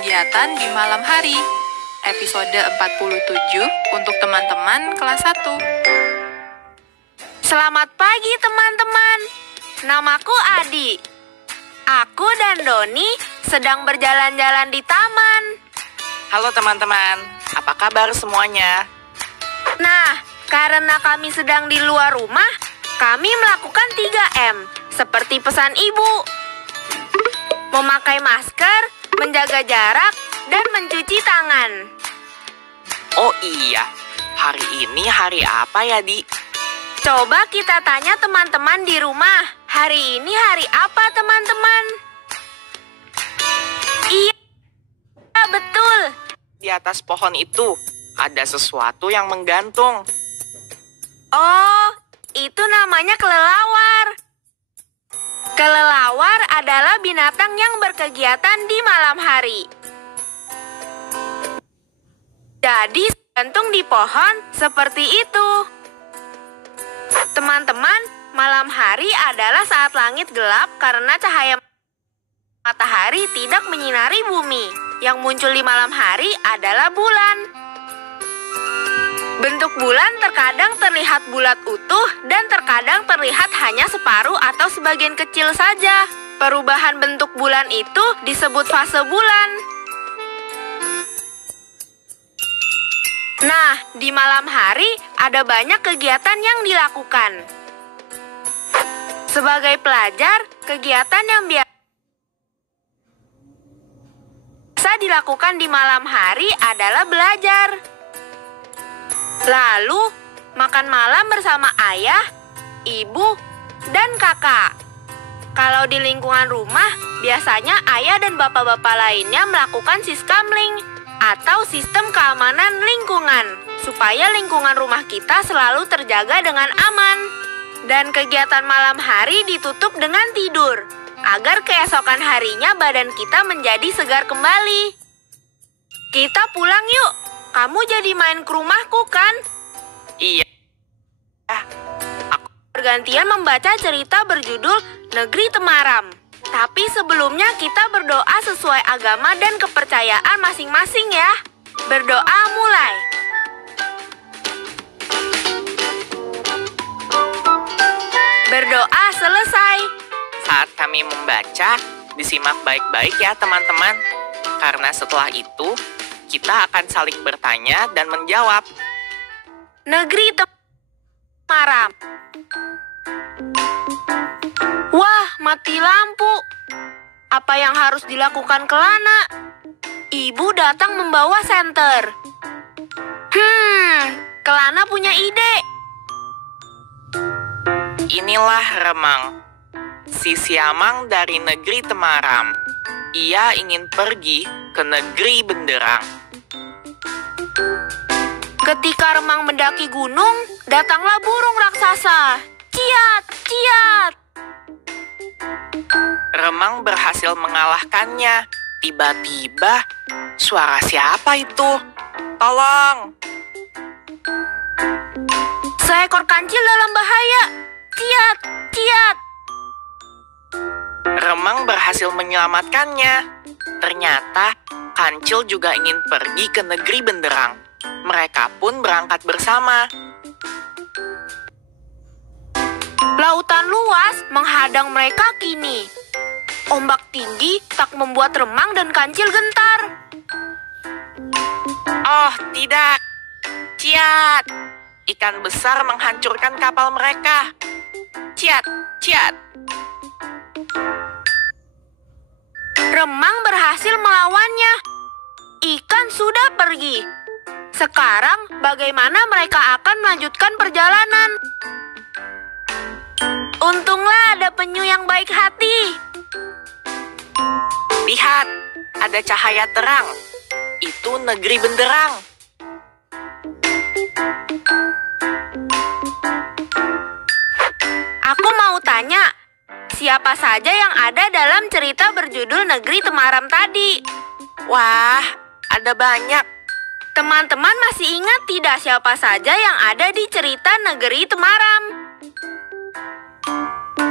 kegiatan di malam hari. Episode 47 untuk teman-teman kelas 1. Selamat pagi teman-teman. Namaku Adi. Aku dan Doni sedang berjalan-jalan di taman. Halo teman-teman, apa kabar semuanya? Nah, karena kami sedang di luar rumah, kami melakukan 3M, seperti pesan ibu. Memakai masker, menjaga jarak, dan mencuci tangan. Oh iya, hari ini hari apa ya, Di? Coba kita tanya teman-teman di rumah, hari ini hari apa teman-teman? Iya, betul. Di atas pohon itu ada sesuatu yang menggantung. Oh, itu namanya kelelawar. Kelelawar adalah binatang yang berkegiatan di malam hari. Jadi, gantung di pohon seperti itu. Teman-teman, malam hari adalah saat langit gelap karena cahaya matahari tidak menyinari bumi. Yang muncul di malam hari adalah bulan. Bentuk bulan terkadang terlihat bulat utuh dan terkadang terlihat hanya separuh atau sebagian kecil saja. Perubahan bentuk bulan itu disebut fase bulan. Nah, di malam hari ada banyak kegiatan yang dilakukan. Sebagai pelajar, kegiatan yang biasa dilakukan di malam hari adalah belajar. Lalu, makan malam bersama ayah, ibu, dan kakak. Kalau di lingkungan rumah, biasanya ayah dan bapak-bapak lainnya melakukan siskamling atau sistem keamanan lingkungan, supaya lingkungan rumah kita selalu terjaga dengan aman. Dan kegiatan malam hari ditutup dengan tidur, agar keesokan harinya badan kita menjadi segar kembali. Kita pulang yuk, kamu jadi main ke rumahku kan? Iya. Bergantian membaca cerita berjudul Negeri Temaram. Tapi sebelumnya kita berdoa sesuai agama dan kepercayaan masing-masing ya. Berdoa mulai. Berdoa selesai. Saat kami membaca, disimak baik-baik ya teman-teman. Karena setelah itu, kita akan saling bertanya dan menjawab. Negeri Temaram. Wah, mati lampu. Apa yang harus dilakukan Kelana? Ibu datang membawa senter. Kelana punya ide. Inilah Remang, si siamang dari negeri Temaram. Ia ingin pergi ke negeri Benderang. Ketika Remang mendaki gunung, datanglah burung raksasa. Ciat, ciat. Remang berhasil mengalahkannya. Tiba-tiba, suara siapa itu? Tolong! Seekor kancil dalam bahaya. Ciat, ciat. Remang berhasil menyelamatkannya. Ternyata, kancil juga ingin pergi ke negeri Benderang. Mereka pun berangkat bersama. Lautan luas menghadang mereka kini. Ombak tinggi tak membuat Remang dan kancil gentar. Oh, tidak. Ciat! Ikan besar menghancurkan kapal mereka. Ciat, ciat. Remang berhasil melawannya. Ikan sudah pergi. Sekarang bagaimana mereka akan melanjutkan perjalanan? Untunglah ada penyu yang baik hati. Lihat, ada cahaya terang. Itu negeri Benderang. Aku mau tanya, siapa saja yang ada dalam cerita berjudul Negeri Temaram tadi? Wah, ada banyak. Teman-teman masih ingat tidak siapa saja yang ada di cerita Negeri Temaram?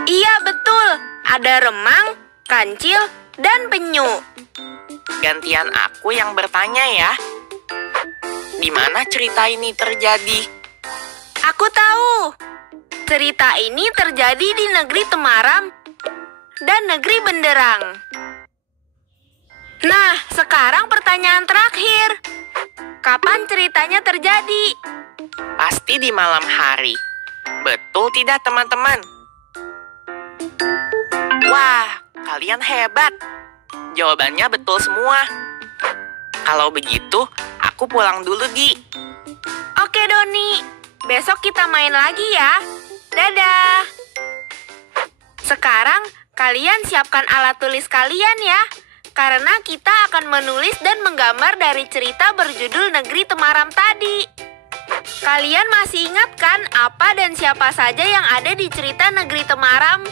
Iya betul, ada Remang, kancil, dan penyu. Gantian aku yang bertanya ya. Di mana cerita ini terjadi? Aku tahu. Cerita ini terjadi di negeri Temaram dan negeri Benderang. Nah, sekarang pertanyaan terakhir. Kapan ceritanya terjadi? Pasti di malam hari. Betul tidak teman-teman? Wah, kalian hebat. Jawabannya betul semua. Kalau begitu, aku pulang dulu, Di. Oke, Doni. Besok kita main lagi ya. Dadah. Sekarang kalian siapkan alat tulis kalian ya. Karena kita akan menulis dan menggambar dari cerita berjudul Negeri Temaram tadi. Kalian masih ingat kan apa dan siapa saja yang ada di cerita Negeri Temaram?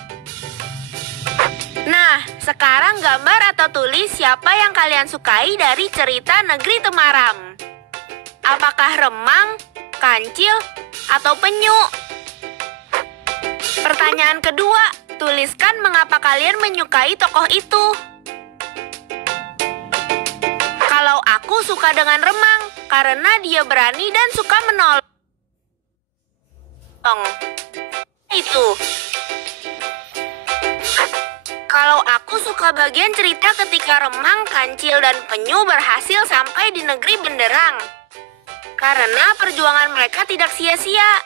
Nah, sekarang gambar atau tulis siapa yang kalian sukai dari cerita Negeri Temaram. Apakah remang, kancil, atau penyu? Pertanyaan kedua, tuliskan mengapa kalian menyukai tokoh itu. Kalau aku suka dengan remang, karena dia berani dan suka menolong. Itu. Kalau aku suka bagian cerita ketika remang, kancil, dan penyu berhasil sampai di negeri Benderang. Karena perjuangan mereka tidak sia-sia.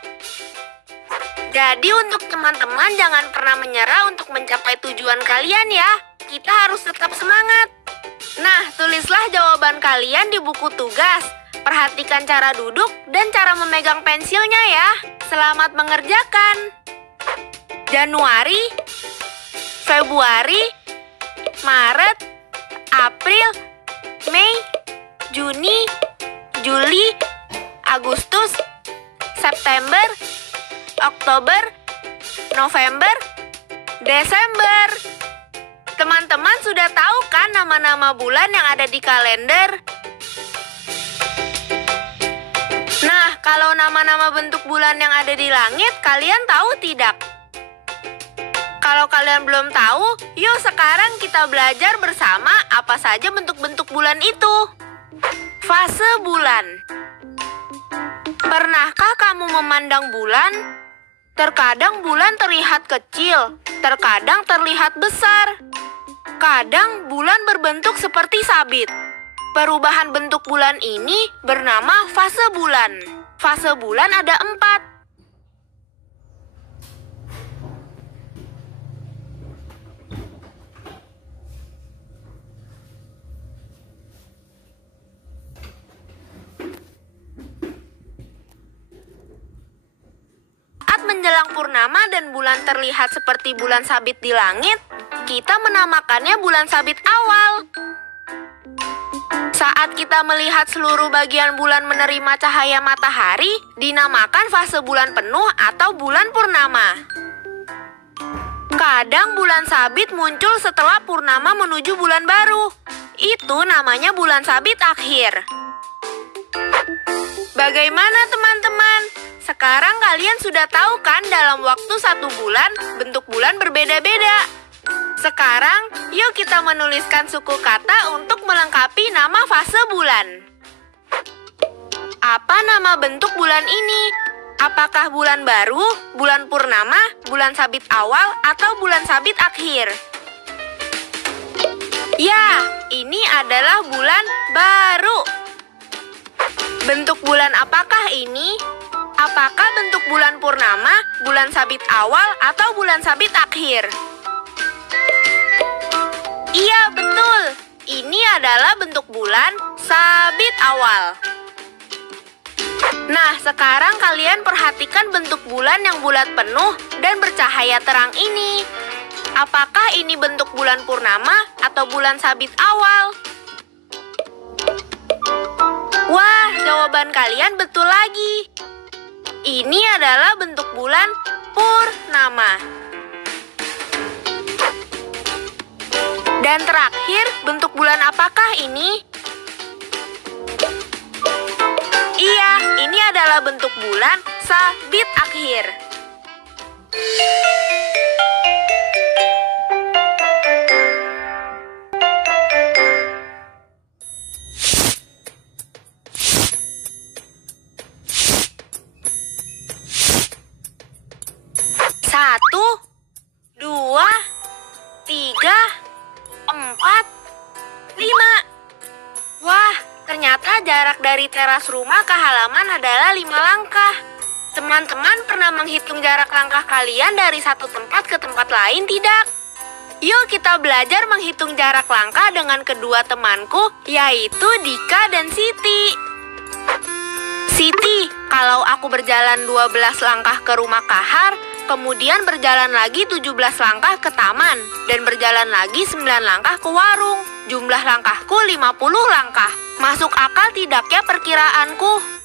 Jadi untuk teman-teman jangan pernah menyerah untuk mencapai tujuan kalian ya. Kita harus tetap semangat. Nah, tulislah jawaban kalian di buku tugas. Perhatikan cara duduk dan cara memegang pensilnya ya. Selamat mengerjakan. Januari, Februari, Maret, April, Mei, Juni, Juli, Agustus, September, Oktober, November, Desember. Teman-teman sudah tahu kan nama-nama bulan yang ada di kalender? Nah, kalau nama-nama bentuk bulan yang ada di langit, kalian tahu tidak? Kalau kalian belum tahu, yuk sekarang kita belajar bersama apa saja bentuk-bentuk bulan itu. Fase bulan. Pernahkah kamu memandang bulan? Terkadang bulan terlihat kecil, terkadang terlihat besar. Kadang bulan berbentuk seperti sabit. Perubahan bentuk bulan ini bernama fase bulan. Fase bulan ada 4. Saat menjelang purnama dan bulan terlihat seperti bulan sabit di langit, kita menamakannya bulan sabit awal. Saat kita melihat seluruh bagian bulan menerima cahaya matahari, dinamakan fase bulan penuh atau bulan purnama. Kadang bulan sabit muncul setelah purnama menuju bulan baru. Itu namanya bulan sabit akhir. Bagaimana teman-teman? Sekarang kalian sudah tahu kan dalam waktu 1 bulan, bentuk bulan berbeda-beda. Sekarang, yuk kita menuliskan suku kata untuk melengkapi nama fase bulan. Apa nama bentuk bulan ini? Apakah bulan baru, bulan purnama, bulan sabit awal, atau bulan sabit akhir? Ya, ini adalah bulan baru. Bentuk bulan apakah ini? Apakah bentuk bulan purnama, bulan sabit awal, atau bulan sabit akhir? Iya, betul. Ini adalah bentuk bulan sabit awal. Nah, sekarang kalian perhatikan bentuk bulan yang bulat penuh dan bercahaya terang ini. Apakah ini bentuk bulan purnama atau bulan sabit awal? Wah, jawaban kalian betul lagi. Ini adalah bentuk bulan purnama. Dan terakhir, bentuk bulan apakah ini? Iya, ini adalah bentuk bulan sabit akhir. 1, 2, 3, 4, 5. Wah, ternyata jarak dari teras rumah ke halaman adalah 5 langkah. Teman-teman pernah menghitung jarak langkah kalian dari satu tempat ke tempat lain tidak? Yuk kita belajar menghitung jarak langkah dengan kedua temanku, yaitu Dika dan Siti. Siti, kalau aku berjalan 12 langkah ke rumah Kahar, kemudian berjalan lagi 17 langkah ke taman, dan berjalan lagi 9 langkah ke warung. Jumlah langkahku 50 langkah. Masuk akal tidak ya perkiraanku?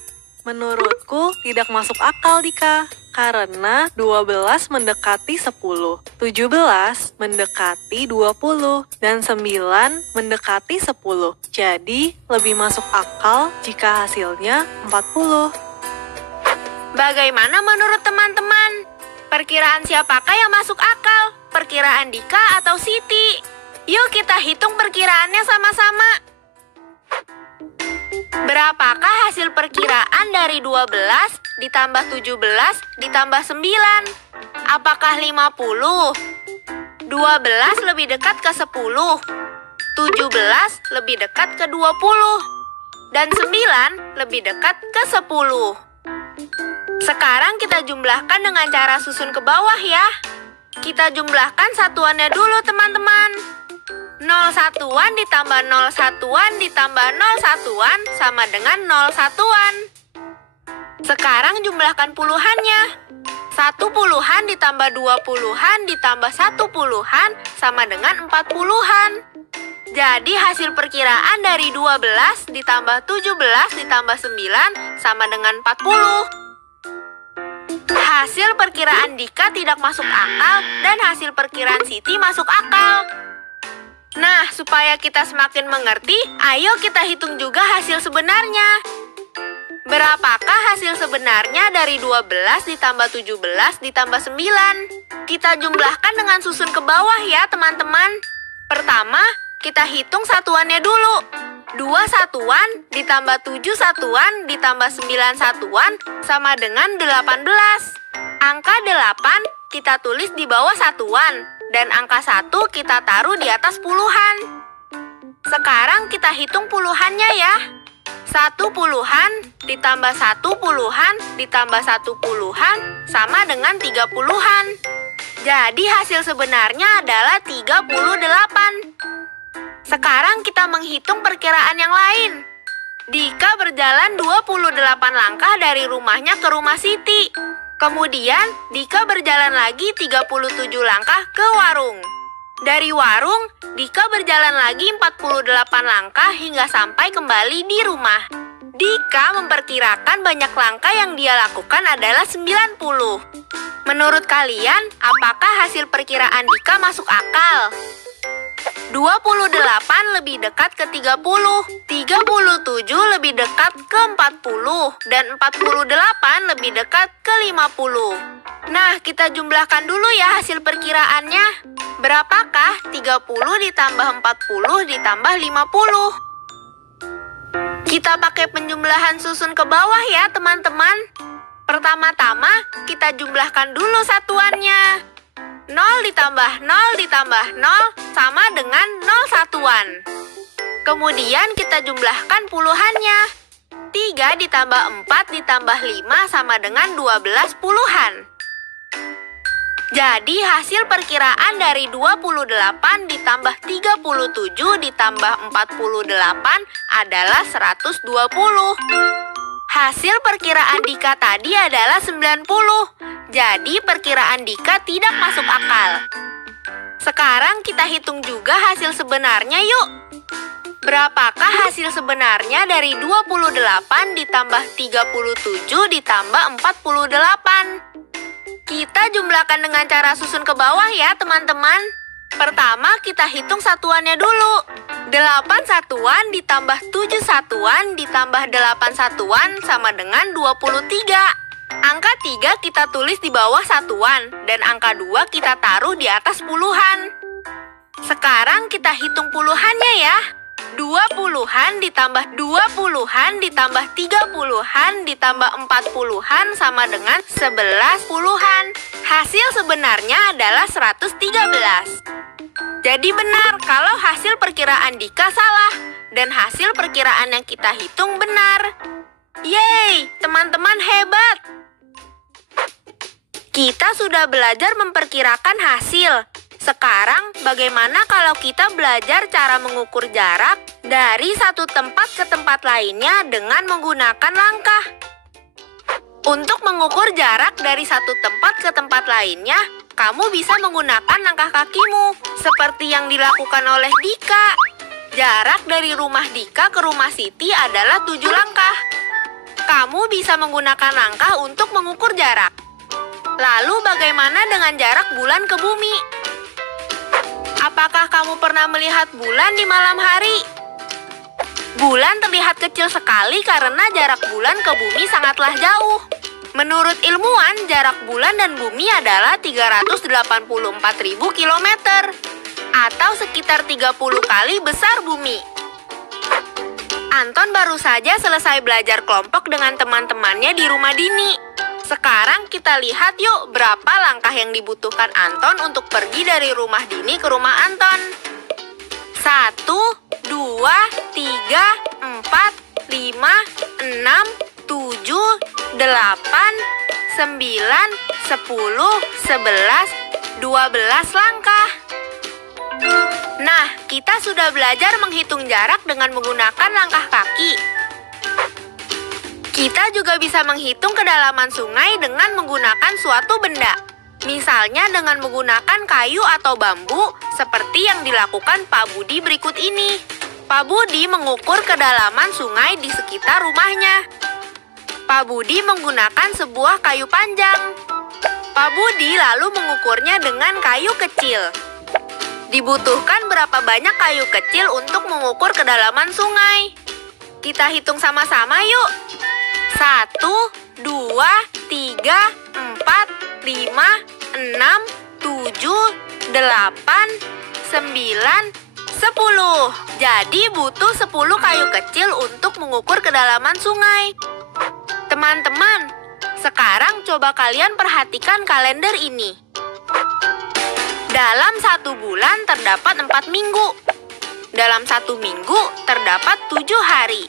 Menurutku tidak masuk akal, Dika. Karena 12 mendekati 10, 17 mendekati 20, dan 9 mendekati 10. Jadi, lebih masuk akal jika hasilnya 40. Bagaimana menurut teman-teman? Perkiraan siapakah yang masuk akal? Perkiraan Dika atau Siti? Yuk kita hitung perkiraannya sama-sama. Berapakah hasil perkiraan dari 12 ditambah 17 ditambah 9? Apakah 50? 12 lebih dekat ke 10. 17 lebih dekat ke 20. Dan 9 lebih dekat ke 10. Sekarang kita jumlahkan dengan cara susun ke bawah ya. Kita jumlahkan satuannya dulu teman-teman. 0 satuan ditambah 0 satuan ditambah 0 satuan sama dengan 0 satuan. Sekarang jumlahkan puluhannya. 1 puluhan ditambah 2 puluhan ditambah 1 puluhan sama dengan 4 puluhan. Jadi hasil perkiraan dari 12 ditambah 17 ditambah 9 sama dengan 40. Hasil perkiraan Dika tidak masuk akal dan hasil perkiraan Siti masuk akal. Nah, supaya kita semakin mengerti, ayo kita hitung juga hasil sebenarnya. Berapakah hasil sebenarnya dari 12 ditambah 17 ditambah 9? Kita jumlahkan dengan susun ke bawah ya teman-teman. Pertama, kita hitung satuannya dulu. 2 satuan ditambah 7 satuan ditambah 9 satuan sama dengan 18. Angka 8 kita tulis di bawah satuan. Dan angka 1 kita taruh di atas puluhan. Sekarang kita hitung puluhannya ya. 1 puluhan ditambah 1 puluhan ditambah 1 puluhan sama dengan 3 puluhan. Jadi hasil sebenarnya adalah 38. Sekarang kita menghitung perkiraan yang lain. Dika berjalan 28 langkah dari rumahnya ke rumah Siti. Kemudian, Dika berjalan lagi 37 langkah ke warung. Dari warung, Dika berjalan lagi 48 langkah hingga sampai kembali di rumah. Dika memperkirakan banyak langkah yang dia lakukan adalah 90. Menurut kalian, apakah hasil perkiraan Dika masuk akal? 28 lebih dekat ke 30, 37 lebih dekat ke 40, dan 48 lebih dekat ke 50. Nah, kita jumlahkan dulu ya hasil perkiraannya. Berapakah 30 ditambah 40 ditambah 50? Kita pakai penjumlahan susun ke bawah ya teman-teman. Pertama-tama, kita jumlahkan dulu satuannya. 0 ditambah 0 ditambah 0 sama dengan 0 satuan. Kemudian kita jumlahkan puluhannya. 3 ditambah 4 ditambah 5 sama dengan 12 puluhan. Jadi hasil perkiraan dari 28 ditambah 37 ditambah 48 adalah 120. Hasil perkiraan Dika tadi adalah 90. Jadi perkiraan Dika tidak masuk akal. Sekarang kita hitung juga hasil sebenarnya yuk. Berapakah hasil sebenarnya dari 28 ditambah 37 ditambah 48? Kita jumlahkan dengan cara susun ke bawah ya teman-teman. Pertama kita hitung satuannya dulu. 8 satuan ditambah 7 satuan ditambah 8 satuan sama dengan 23. Angka 3 kita tulis di bawah satuan dan angka 2 kita taruh di atas puluhan. Sekarang kita hitung puluhannya ya. 20-an ditambah 20-an ditambah 30-an ditambah 40-an sama dengan 11 puluhan. Hasil sebenarnya adalah 113. Jadi benar kalau hasil perkiraan Dika salah dan hasil perkiraan yang kita hitung benar. Yeay, teman-teman hebat! Kita sudah belajar memperkirakan hasil. Sekarang, bagaimana kalau kita belajar cara mengukur jarak dari satu tempat ke tempat lainnya dengan menggunakan langkah? Untuk mengukur jarak dari satu tempat ke tempat lainnya, kamu bisa menggunakan langkah kakimu, seperti yang dilakukan oleh Dika. Jarak dari rumah Dika ke rumah Siti adalah 7 langkah. Kamu bisa menggunakan langkah untuk mengukur jarak. Lalu bagaimana dengan jarak bulan ke bumi? Apakah kamu pernah melihat bulan di malam hari? Bulan terlihat kecil sekali karena jarak bulan ke bumi sangatlah jauh. Menurut ilmuwan, jarak bulan dan bumi adalah 384.000 km atau sekitar 30 kali besar bumi. Anton baru saja selesai belajar kelompok dengan teman-temannya di rumah Dini. Sekarang kita lihat yuk berapa langkah yang dibutuhkan Anton untuk pergi dari rumah Dini ke rumah Anton. 1, 2, 3, 4, 5, 6, 7, 8, 9, 10, 11, 12 langkah. Nah, kita sudah belajar menghitung jarak dengan menggunakan langkah kaki. Kita juga bisa menghitung kedalaman sungai dengan menggunakan suatu benda. Misalnya dengan menggunakan kayu atau bambu, seperti yang dilakukan Pak Budi berikut ini. Pak Budi mengukur kedalaman sungai di sekitar rumahnya. Pak Budi menggunakan sebuah kayu panjang. Pak Budi lalu mengukurnya dengan kayu kecil. Dibutuhkan berapa banyak kayu kecil untuk mengukur kedalaman sungai? Kita hitung sama-sama yuk. 1, 2, 3, 4, 5, 6, 7, 8, 9, 10. Jadi butuh 10 kayu kecil untuk mengukur kedalaman sungai. Teman-teman, sekarang coba kalian perhatikan kalender ini. Dalam 1 bulan terdapat 4 minggu. Dalam 1 minggu terdapat 7 hari.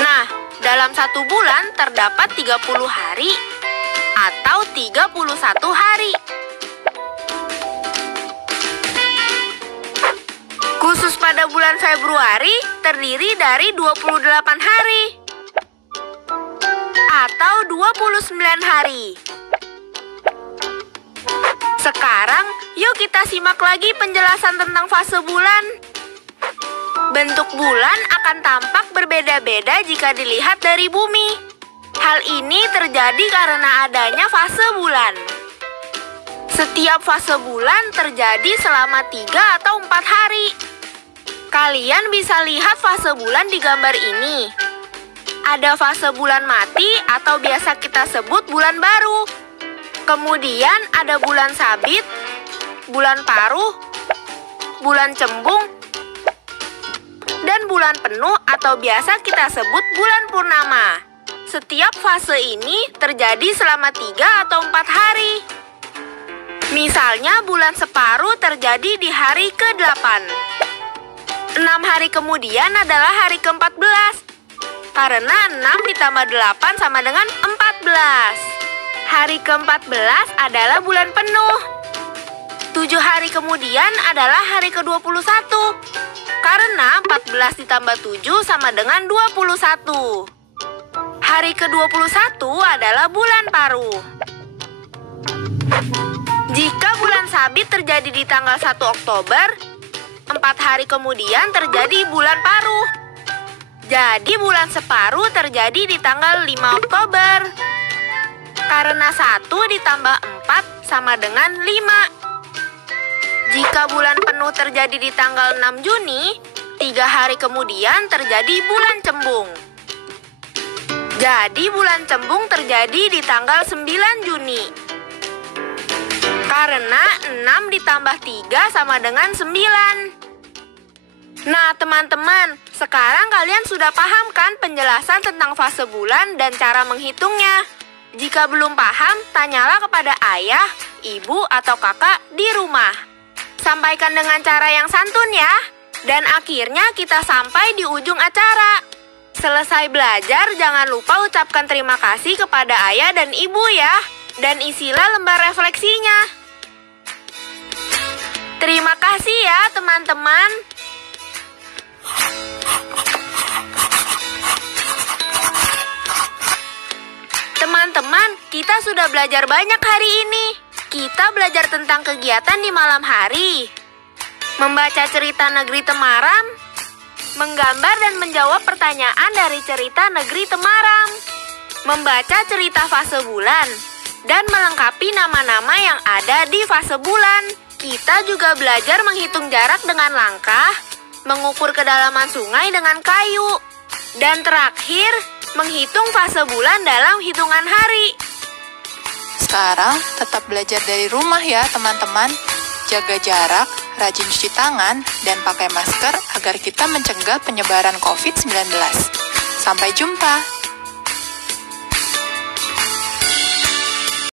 Nah, dalam 1 bulan terdapat 30 hari atau 31 hari. Khusus pada bulan Februari terdiri dari 28 hari atau 29 hari. Sekarang, yuk kita simak lagi penjelasan tentang fase bulan. Bentuk bulan akan tampak berbeda-beda jika dilihat dari bumi. Hal ini terjadi karena adanya fase bulan. Setiap fase bulan terjadi selama 3 atau 4 hari. Kalian bisa lihat fase bulan di gambar ini. Ada fase bulan mati atau biasa kita sebut bulan baru. Kemudian ada bulan sabit, bulan paruh, bulan cembung, dan bulan penuh atau biasa kita sebut bulan purnama. Setiap fase ini terjadi selama 3 atau 4 hari. Misalnya bulan separuh terjadi di hari ke-8. 6 hari kemudian adalah hari ke-14. Karena 6 ditambah 8 sama dengan 14. Hari ke-14 adalah bulan penuh. 7 hari kemudian adalah hari ke-21. Karena 14 ditambah 7 sama dengan 21. Hari ke-21 adalah bulan paruh. Jika bulan sabit terjadi di tanggal 1 Oktober, 4 hari kemudian terjadi bulan paruh. Jadi bulan separuh terjadi di tanggal 5 Oktober. Karena 1 ditambah 4 sama dengan 5. Jika bulan penuh terjadi di tanggal 6 Juni, 3 hari kemudian terjadi bulan cembung. Jadi bulan cembung terjadi di tanggal 9 Juni. Karena 6 ditambah 3 sama dengan 9. Nah, teman-teman, sekarang kalian sudah paham kan penjelasan tentang fase bulan dan cara menghitungnya? Jika belum paham, tanyalah kepada ayah, ibu, atau kakak di rumah. Sampaikan dengan cara yang santun ya. Dan akhirnya kita sampai di ujung acara. Selesai belajar, jangan lupa ucapkan terima kasih kepada ayah dan ibu ya. Dan isilah lembar refleksinya. Terima kasih ya teman-teman. Teman-teman, kita sudah belajar banyak hari ini. Kita belajar tentang kegiatan di malam hari, membaca cerita negeri Temaram, menggambar dan menjawab pertanyaan dari cerita negeri Temaram, membaca cerita fase bulan, dan melengkapi nama-nama yang ada di fase bulan. Kita juga belajar menghitung jarak dengan langkah, mengukur kedalaman sungai dengan kayu, dan terakhir, menghitung fase bulan dalam hitungan hari. Sekarang tetap belajar dari rumah ya teman-teman. Jaga jarak, rajin cuci tangan, dan pakai masker agar kita mencegah penyebaran COVID-19. Sampai jumpa!